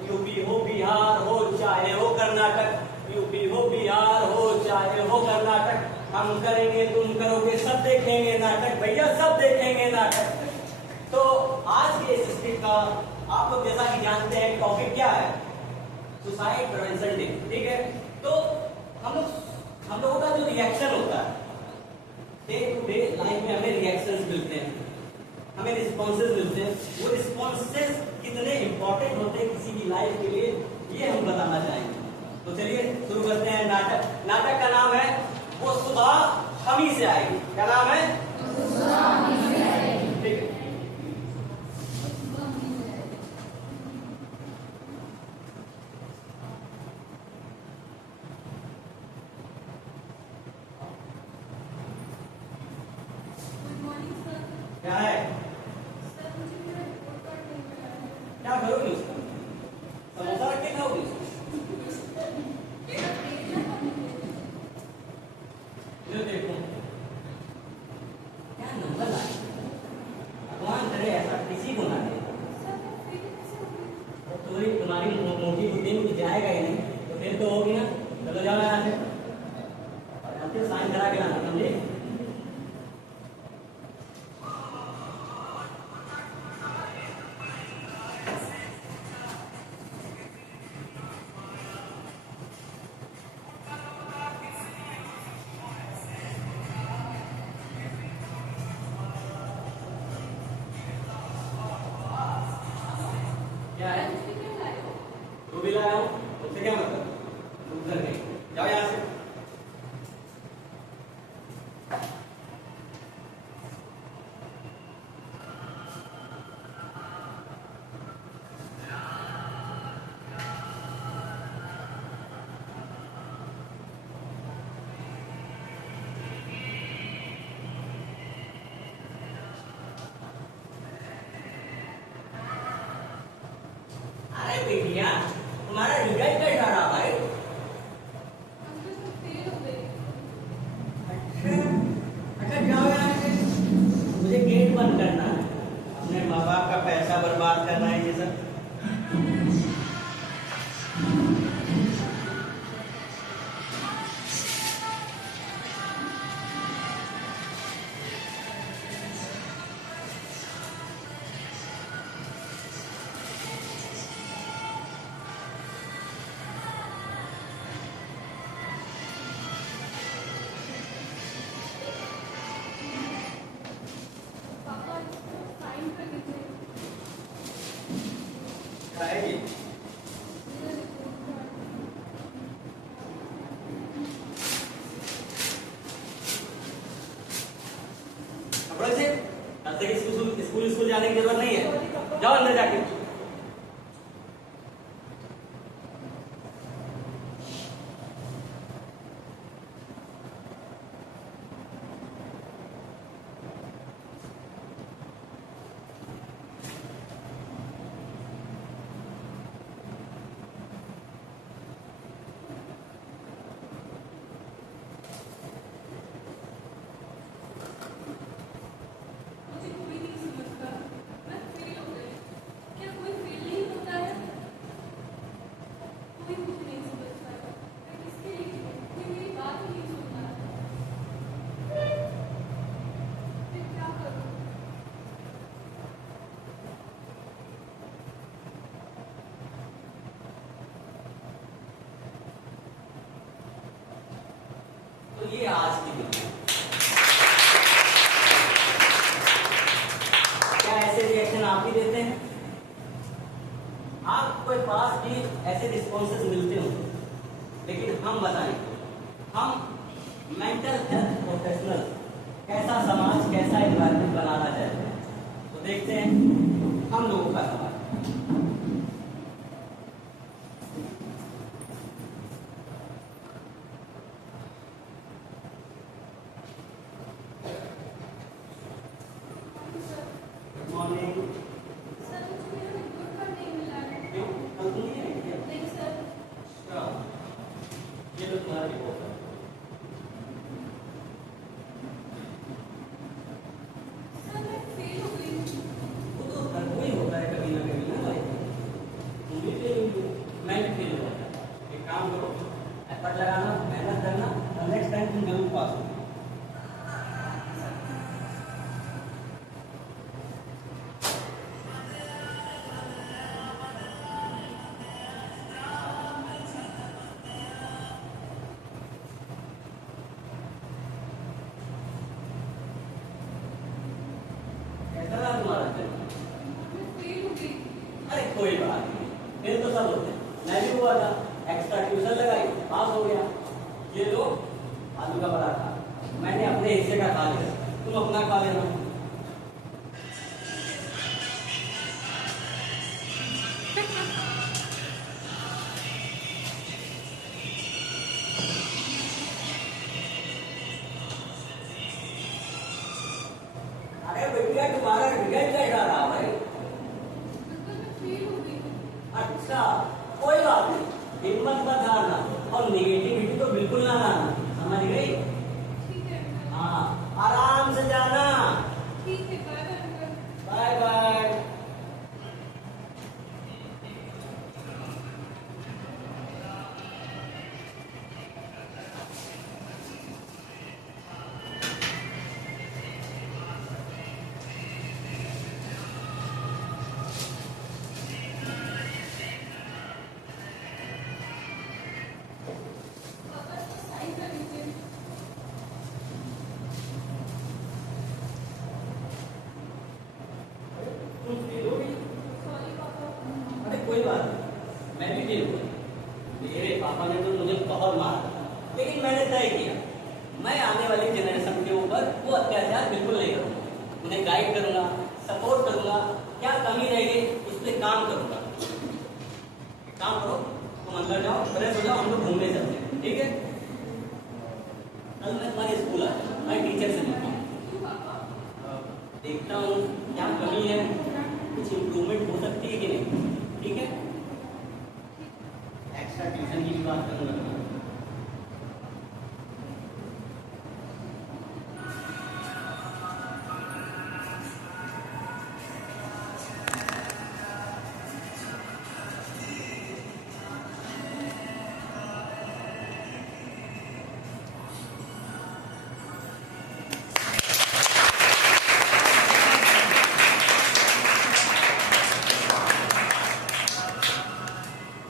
यूपी हो, बिहार हो, चाहे हो कर्नाटक, यूपी हो, बिहार हो, चाहे हो कर्नाटक, हम करेंगे तुम करोगे, सब देखेंगे नाटक भैया, सब देखेंगे नाटक। तो आज के इस स्किट का आप लोग जैसा कि जानते हैं टॉपिक क्या है, सुसाइड प्रिवेंशन डे, ठीक है। तो हम लोगों का जो रिएक्शन होता है डे टू डे लाइफ में, हमें रिएक्शंस मिलते हैं, हमें रिस्पॉन्सेज मिलते हैं। वो रिस्पॉन्सेज कितने इंपॉर्टेंट होते हैं किसी की लाइफ के लिए, ये हम बताना चाहेंगे। तो चलिए शुरू करते हैं। नाटक का नाम है वो सुबह हम ही से आएगी। क्या नाम है? ठीक है। क्या है? क्या करोगी उसका? समोसा रख के खाओगी उसको? ये देखो क्या नंबर लाए, भगवान करे ऐसा किसी को ना दे। तुम्हारी मोटी बुद्धि में जाएगा ही नहीं, तो फिर तो होगी ना। चलो जाओ यहाँ से, और साइन करा के लाना, समझे? क्या है? तू भी लाया हूँ, उससे क्या मतलब? उधर नहीं, जाओ यहाँ से। अरे बेटिया, तुम्हारा रिजल्ट कैसा रहा भाई? अच्छा जाओ यहाँ से, मुझे गेट बंद करना है, अपने माँ बाप का पैसा बर्बाद करना है ये सब। खाएगी? कपड़े से अब तक स्कूल जाने की जरूरत नहीं है, जाओ अंदर जाके। तो ये आज की दुनिया। क्या ऐसे रिएक्शन आप भी देते हैं? आपके पास भी ऐसे रिस्पॉन्सेस मिलते होंगे, लेकिन हम बताएं, हम मेंटल हेल्थ प्रोफेशनल कैसा समाज, कैसा एनवायरनमेंट बनाना चाहते हैं। तो देखते हैं हम लोगों का समाज। मॉर्निंग। क्यों? कल तो नहीं आई क्या? अच्छा, ये तो तुम्हारा रिपोर्ट है। वो तो हर कोई होता है कभी ना कभी ना भाई। कोई बात नहीं, फिर तो सब होते हैं। मैं भी हुआ था, एक्स्ट्रा ट्यूशन लगाई, पास हो गया। ये लो आलू का पराठा, मैंने अपने हिस्से का खा लिया, तुम अपना खा लेना। अरे बेटिया तुम्हारा रिजल्ट कैसा रहा भाई? अच्छा कोई बात नहीं, हिम्मत मत हारना और नेगेटिविटी तो बिल्कुल ना लाना, समझ गई? हाँ आराम से जाना। Bye bye. तुम फेल हो गई? अरे कोई बात नहीं, मैं भी फेल हुआ। मेरे पापा ने तो मुझे बहुत मारा, लेकिन मैंने तय किया मैं आने वाली जनरेशन के ऊपर वो अत्याचार बिल्कुल नहीं करूँगा। उन्हें गाइड करूँगा, सपोर्ट करूँगा, क्या कमी रहेगी उस पर काम करूँगा। काम करो, तुम अंदर जाओ, फ्रेश हो जाओ, हम लोग घूमने चलते हैं, ठीक है? कल मैं तुम्हारे स्कूल आया, मैं टीचर से मिलता हूँ, देखता हूँ क्या कमी है, कुछ इम्प्रूवमेंट हो सकती है कि नहीं, ठीक है? एक्स्ट्रा ट्यूशन की भी बात करूँगा।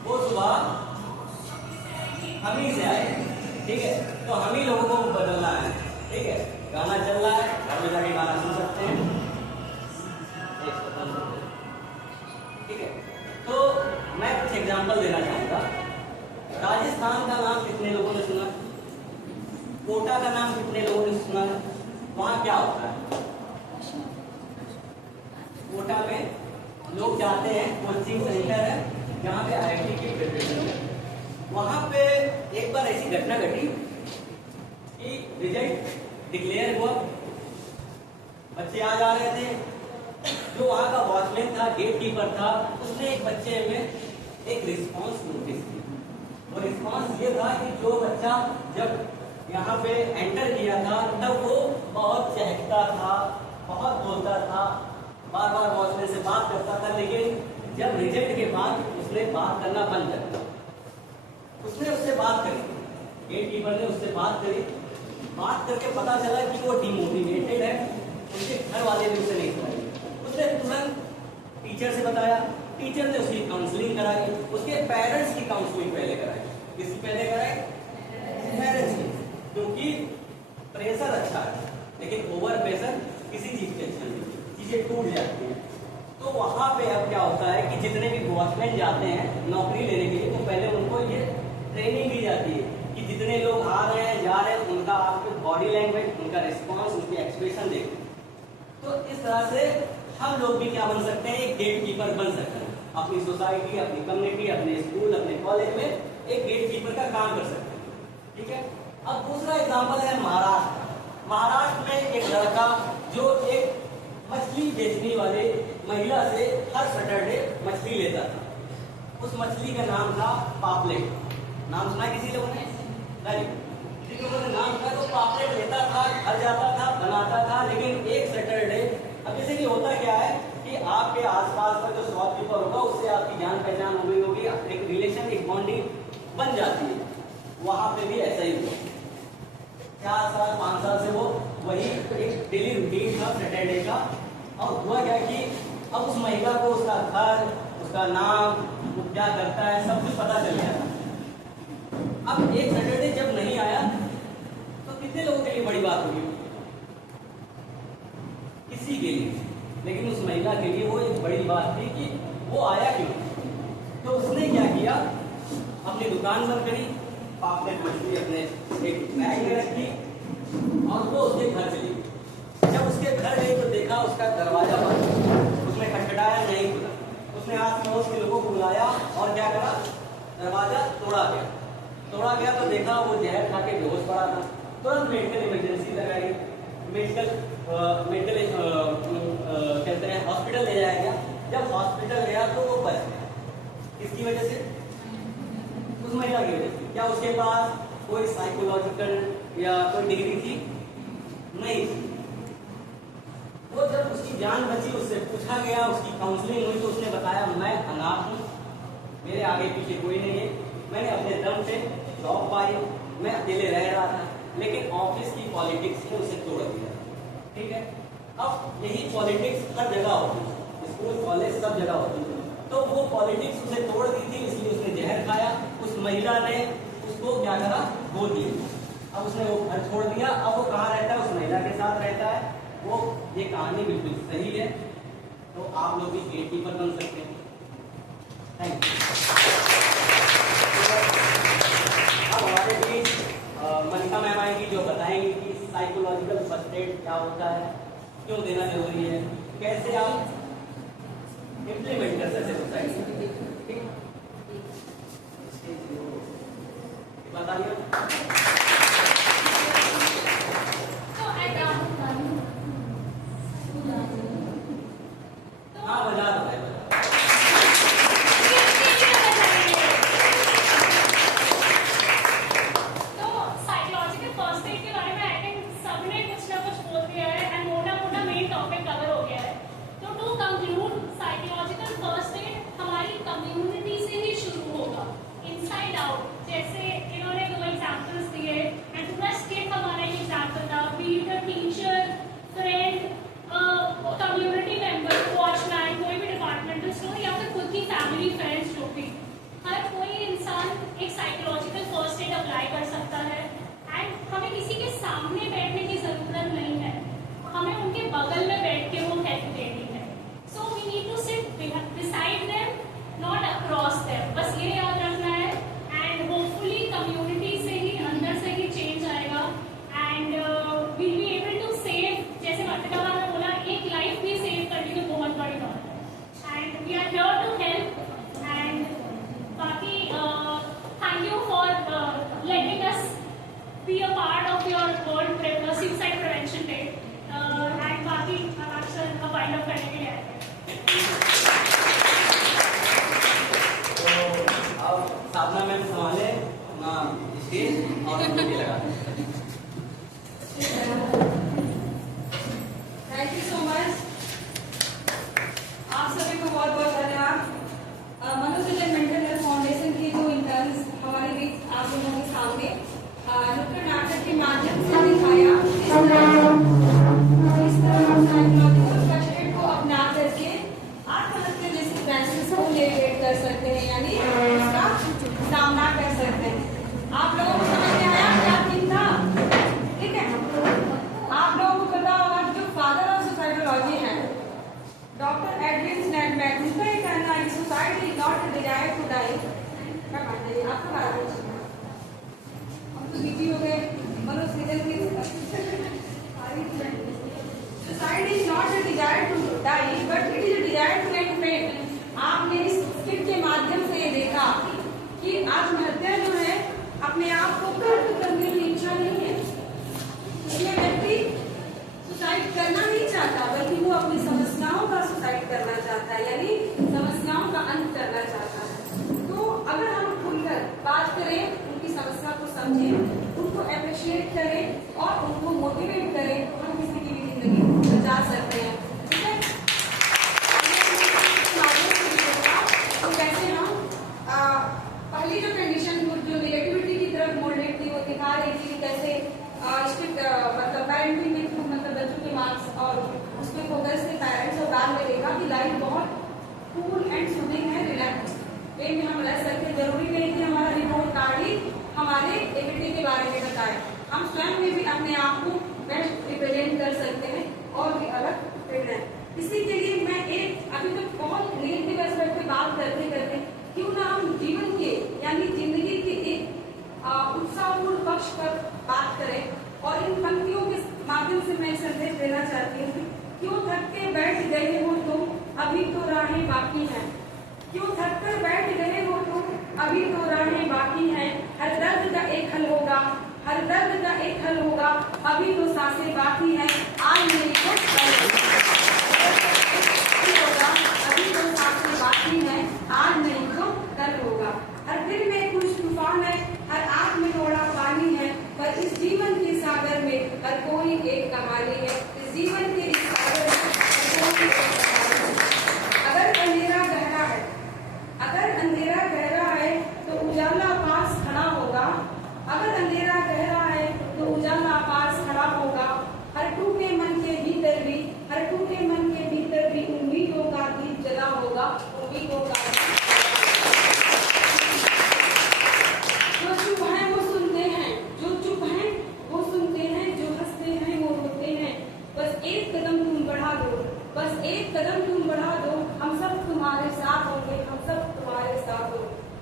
वो सुबह हम ही से आए, ठीक है? तो हम ही लोगों को बदलना है, ठीक है? गाना चल रहा है, घर में जाके गाना सुन सकते हैं, ठीक है? तो मैं कुछ एग्जांपल देना चाहूँगा। राजस्थान का नाम कितने लोगों ने सुना? कोटा का नाम कितने लोगों ने सुना है? वहाँ क्या होता है? कोटा में लोग जाते हैं, कोचिंग सेंटर है जहाँ पे IIT की प्रिपरेशन है। वहाँ पे एक बार ऐसी घटना घटी कि रिजल्ट डिक्लेयर हुआ, बच्चे आ जा रहे थे। जो वहाँ का वॉचमैन था, गेट कीपर था, उसने एक बच्चे में एक रिस्पॉन्स नोटिस की। वो रिस्पॉन्स ये था कि जो बच्चा जब यहाँ पे एंटर किया था तब वो बहुत चहकता था, बहुत बोलता था, बार बार वॉचमैन से बात करता था, लेकिन जब रिजल्ट के बाद उसने बात करना बंद कर दिया। उसने उससे बात करी, गेट कीपर ने उससे बात करी, बात करके पता चला कि वो डिमोटिवेटेड है, उसके घर वाले भी उसे नहीं सुनाई। उसने तुरंत टीचर से बताया, टीचर ने उसकी काउंसलिंग कराई, उसके पेरेंट्स की काउंसलिंग पहले कराई। किसकी पहले कराई? पेरेंट्स की, क्योंकि प्रेशर अच्छा है लेकिन ओवर प्रेशर किसी चीज की अच्छा नहीं, चीजें टूट जाती हैं। तो वहाँ पे अब क्या होता है कि जितने भी वॉचमैन जाते हैं नौकरी लेने के लिए, तो पहले उनको ये ट्रेनिंग दी जाती है कि जितने लोग आ रहे हैं जा रहे हैं उनका आपके बॉडी लैंग्वेज, उनका रिस्पॉन्स, उनकी एक्सप्रेशन देखो। तो इस तरह से हम लोग भी क्या बन सकते हैं? एक गेट कीपर बन सकते हैं। अपनी सोसाइटी, अपनी कम्युनिटी, अपने स्कूल, अपने कॉलेज में एक गेट कीपर का काम कर सकते हैं, ठीक है? अब दूसरा एग्जाम्पल है महाराष्ट्र। महाराष्ट्र में एक लड़का जो एक मछली बेचने वाले महिला से हर सैटरडे मछली लेता था। उस मछली का नाम था पापलेट। नाम सुना किसी लोगों ने? नहीं, किसी लोगों ने नाम सुना? तो पापलेट लेता था, घर जाता था, बनाता था, लेकिन एक सैटरडे, अब जैसे कि होता क्या है कि आपके आसपास का जो शॉपकीपर होगा उससे आपकी जान पहचान हो गई होगी, एक रिलेशन, एक बॉन्डिंग बन जाती है। वहां पे भी ऐसा ही हुआ। 4 साल 5 साल से वो वही एक डेली रूटीन था सैटरडे का। और हुआ क्या कि अब उस महिला को उसका घर, उसका नाम, वो क्या करता है, सब कुछ पता चल गया था। अब एक सैटरडे जब नहीं आया तो कितने लोगों के लिए बड़ी बात होगी? किसी के लिए, लेकिन उस महिला के लिए वो एक बड़ी बात थी कि वो आया क्यों। तो उसने क्या किया, अपनी दुकान बंद करी, आपने मछली अपने एक बैग में रखी और वो उसके घर चली गई। जब उसके घर गई तो देखा उसका दरवाजा बंद, उसने खटखटाया, नहीं खुला। उसने आस पड़ोस के लोगों को बुलाया और क्या करा, दरवाजा तोड़ा गया तो देखा वो जहर खा के बेहोश पड़ा था। तुरंत मेडिकल इमरजेंसी लगाई, मेडिकल कहते हैं हॉस्पिटल ले जाया गया। जब हॉस्पिटल गया तो वो बच गया। किसकी वजह से? उस महिला की वजह से। क्या उसके पास कोई साइकोलॉजिकल या कोई डिग्री थी? नहीं थी। वो जब उसकी जान बची, उससे पूछा गया, उसकी काउंसलिंग हुई तो उसने बताया मैं अनाथ हूँ, मेरे आगे पीछे कोई नहीं है, मैंने अपने दम से जॉब पाई, मैं अकेले रह रहा था, लेकिन ऑफिस की पॉलिटिक्स ने उसे तोड़ दिया। ठीक है, अब यही पॉलिटिक्स हर जगह होती है, स्कूल कॉलेज सब जगह होती है। तो वो पॉलिटिक्स उसे तोड़ दी थी, इसलिए उसने जहर खाया। उस महिला ने उसको क्या करा, गो दिया। अब उसने वो घर छोड़ दिया। अब वो कहाँ रहता है? उस महिला के साथ रहता है। वो ये कहानी बिल्कुल सही है, तो आप लोग भी गेट कीपर बन सकते हैं। Thank you. अब हमारे बीच मनिका मैम आएंगी जो बताएंगी कि साइकोलॉजिकल फर्स्ट एड क्या होता है, क्यों देना जरूरी है, कैसे आप इम्प्लीमेंट कर सकते सोसाइटी। ठीक, बताइए। हाँ, बजा दो भाई, बजा। तो साइकोलॉजिकल फर्स्ट एड के बारे में आई थिंक सबने कुछ ना कुछ बोल दिया है एंड मोटा मेन टॉपिक कवर हो गया है। तो to conclude, psychological first aid हमारी कम्युनिटी से ही शुरू होगा, इनसाइड आउट। जैसे इन्होंने 2 एग्जाम्पल्स दिए एंड पूरा स्किट हमारा एक एग्जाम्पल था, B it a teacher, friend, community member, watchman, कोई भी डिपार्टमेंटल स्टोर या फिर खुद की फैमिली, फ्रेंड्स, जो भी, हर कोई इंसान एक साइकोलॉजिकल फर्स्ट एड अप्लाई कर सकता है। एंड हमें किसी के सामने बैठने की जरूरत नहीं है, हमें उनके बगल में बैठ के वो हेल्प देनी है। So we need to sit beside them, not across them. बस ये याद रखना है एंड होपफुली कम्युनिटी से ही, अंदर से ही चेंज आएगा and will be able to save. जैसे वर्तिका मैम ने बोला, एक लाइफ भी सेव करनी तो बहुत बड़ी बात है and we are here to help. And बाकी thank you for letting us be a part of your World Suicide Prevention Day and बाकी अक्सर वाइंड अप करने के लिए आए तो अब साधना मैम संभाले अपना स्टेज और मुझे लगा। Thank you so much. आप सभी को बहुत बहुत धन्यवाद। मनोरंजन मेंटल हेल्थ फाउंडेशन की जो इंटर्न्स हमारे बीच आप लोगों के सामने नुक्कड़ नाटक के माध्यम से दिखाया इस तरह साइकोलॉजिकल फर्स्ट एड को अपना करके आत्महत्या जैसी क्राइसिस को नेविगेट कर सकते हैं, यानी उसका सामना कर सकते हैं। आप लोगों को समझ में आया क्या थीम था? ठीक है, आप लोगों को पता होगा जो फादर ऑफ साइकोलॉजी है डॉक्टर एडविन स्नैडमैन, उनका ये कहना है society is not a desire to die. आपको बात बीती हो गए मनोसीजन की society is not a desire to die but it is a desire to end fate. आपने इस स्किट के माध्यम से ये देखा कि आत्महत्या जो है अपने आप को खत्म करने की इच्छा नहीं है, इसमें व्यक्ति सुसाइड करना नहीं चाहता बल्कि वो अपनी समस्याओं का सुसाइड करना चाहता है, यानी समस्याओं का अंत करना चाहता है। तो अगर हम खुलकर बात करें, उनकी समस्या को समझें, उनको अप्रिशिएट करें और उनको मोटिवेट करें, तो हम किसी की भी जिंदगी बचा सकते हैं। ठीक है, तो कैसे हम पहली जो कंडीशन जो नेगेटिविटी की तरफ मोल्डेड थी वो दिखा रही थी, कैसे स्ट्रिक्ट मतलब पेरेंटिंग के थ्रू, मतलब बच्चों के मार्क्स और उस पर फोकस थे पेरेंट्स, और बाद में देखा कि लाइफ बहुत कूल एंड सूदिंग है, रिलैक्स वे में हम रह सकते। जरूरी नहीं कि हमारा रिपोर्ट कार्ड ही हमारे एबिलिटी के बारे में बताए, हम स्वयं में भी अपने आप को बेस्ट रिप्रेजेंट कर सकते हैं और भी अलग फिर है। इसी के लिए मैं एक अभी तक बहुत नेगेटिव एस्पेक्ट पे बात करते करते क्यों ना पक्ष पर बात करें। और इन पंक्तियों के माध्यम से मैं संदेश देना चाहती हूँ, क्यों थक के बैठ गए हो तुम, अभी तो राहें बाकी हैं। क्यों थक कर बैठ गए हो तुम, अभी तो राहें बाकी हैं। हर दर्द का एक हल होगा, हर दर्द का एक हल होगा, अभी तो सांसें बाकी हैं। आज मेरी को कल होगा, अभी तो सांसें बाकी हैं। आज नहीं तो कल होगा। हर दिल में कुछ तूफान है, हर आंख में थोड़ा पानी है, पर इस जीवन के सागर में हर कोई एक कहानी है। इस जीवन के इस सागर में हर कोई एक कहानी है। अगर अंधेरा गहरा है, अगर अंधेरा गहरा है तो उजाला पास खड़ा होगा। अगर अंधेरा गहरा है तो उजाला पास खड़ा होगा। हर टूटे मन के भीतर भी, हर टूटे मन के भीतर भी उम्मीदों का दीप जला होगा, उम्मीदों का दीप। जो चुप हैं वो सुनते हैं, जो चुप हैं वो सुनते हैं, जो हंसते हैं वो रोते हैं। बस एक कदम तुम बढ़ा दो, बस एक कदम तुम बढ़ा दो, हम सब तुम्हारे साथ होंगे, हम सब तुम्हारे साथ हो।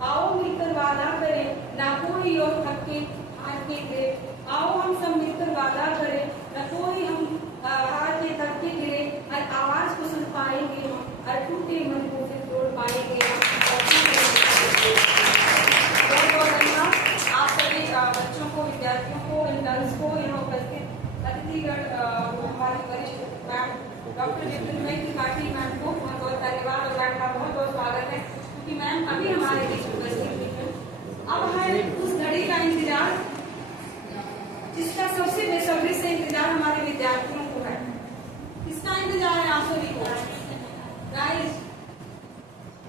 आओ मिलकर वादा करें, ना कोई और थके हार के गिरे। आओ हम सब मिलकर वादा करें, ना कोई हम हार के थक के गिरे। हर आवाज को सुन पाएंगे हम, हर टूटे मन को फिर तोड़ पाएंगे हम। बहुत बहुत धन्यवाद आप सभी बच्चों को, विद्यार्थियों को, इंटर्न्स को, यहाँ उपस्थित अतिथिगण, हमारी वरिष्ठ मैम डॉक्टर ज्योतिर्मयी त्रिपाठी मैम को बहुत बहुत धन्यवाद और मैम का बहुत बहुत स्वागत है, क्योंकि मैम अभी हमारे बीच उपस्थित है। अब है उस घड़ी का इंतजार जिसका सबसे बेसब्री से इंतजार हमारे विद्यार्थियों को है। किसका इंतजार है आप सभी को? प्राइज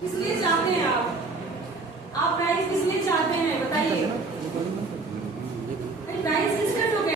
किस लिए चाहते हैं आप प्राइज किस लिए चाहते हैं बताइए।